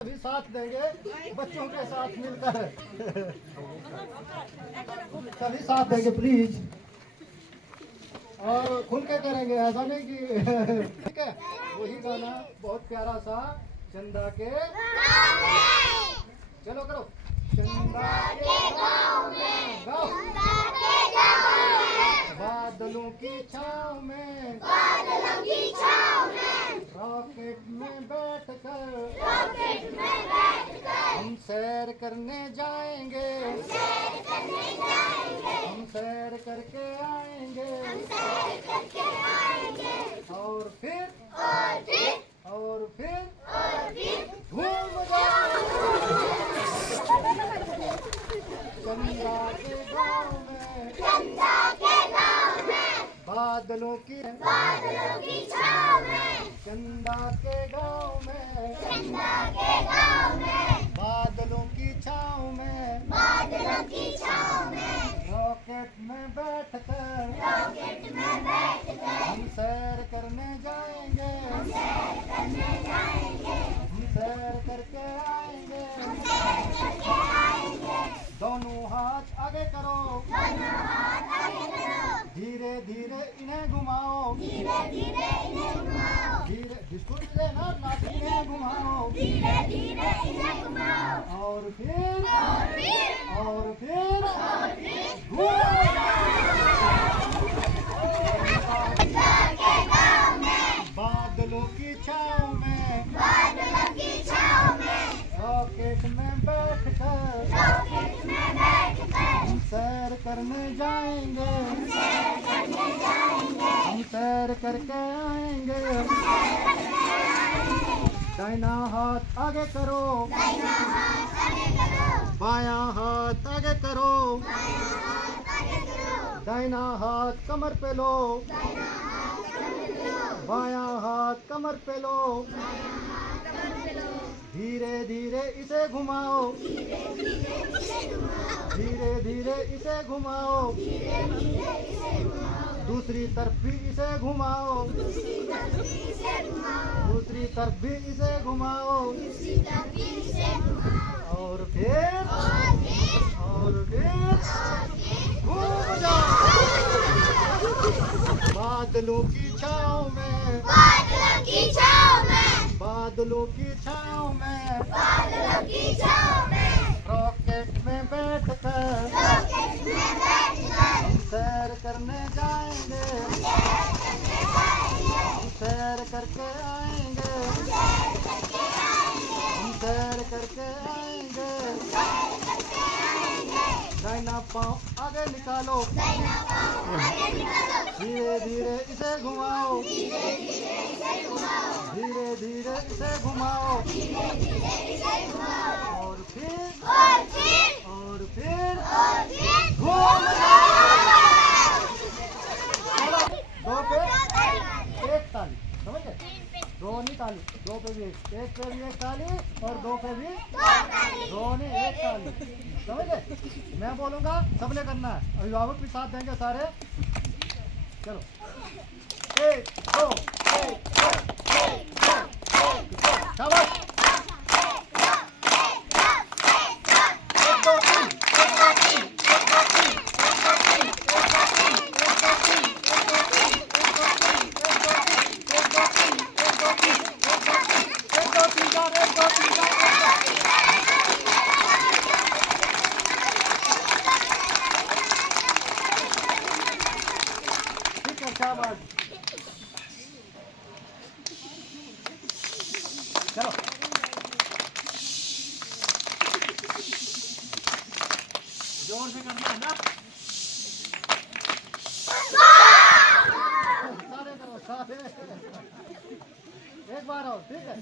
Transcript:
भी साथ देंगे बच्चों के साथ मिलकर सभी साथ देंगे प्लीज और खुल के करेंगे, ऐसा नहीं कि ठीक है। वही गाना बहुत प्यारा सा, चंदा के चलो करो, चंदा के गाँव में गाओ, बादलों की छाँव में रॉकेट में बैठकर हम सैर करने जाएंगे, हम सैर करके आएंगे और फिर घूम चंदा के गाँव में बादलों की छाँव में, चंदा के गाँव में बादलों की छाँव में रॉकेट में बैठकर हम सैर करने जाएंगे, हम सैर करके आएंगे। दोनों हाथ आगे करो, धीरे धीरे इन्हें घुमाओ, धीरे बिस्कुट से ना इन्हें घुमाओ और फिर बादलों की छाँव में रॉकेट में बैठकर हम सैर करने जाएंगे, हम सैर करके आएंगे। दाहिना हाथ आगे करो, बायां हाथ आगे करो, दाहिना हाथ कमर पे लो, बायां हाथ कमर पे लो, धीरे धीरे इसे घुमाओ, धीरे धीरे इसे घुमाओ, दूसरी तरफ भी इसे घुमाओ, दूसरी तरफ भी इसे घुमाओ और फिर घूम जाओ। बादलों की छाँव में रॉकेट में बैठकर हम सैर करने जाएंगे, हम सैर करके आएंगे, हम सैर करके आएंगे। दाहिना पाँव आगे निकालो, धीरे धीरे इसे घुमाओ, धीरे धीरे इसे घुमाओ और फिर घूम दो पे एक ताली, समझ गए? दो नहीं ताली, दो पे भी एक पे भी एक ताली और दो पे भी दो नहीं एक ताली, समझ गए? मैं बोलूँगा सबने करना है, अभिभावक भी साथ देंगे सारे। चलो एक दो शाबाश, शाबाश। चलो जोर से करना है ना, सारे करो सारे, एक बार और, ठीक है।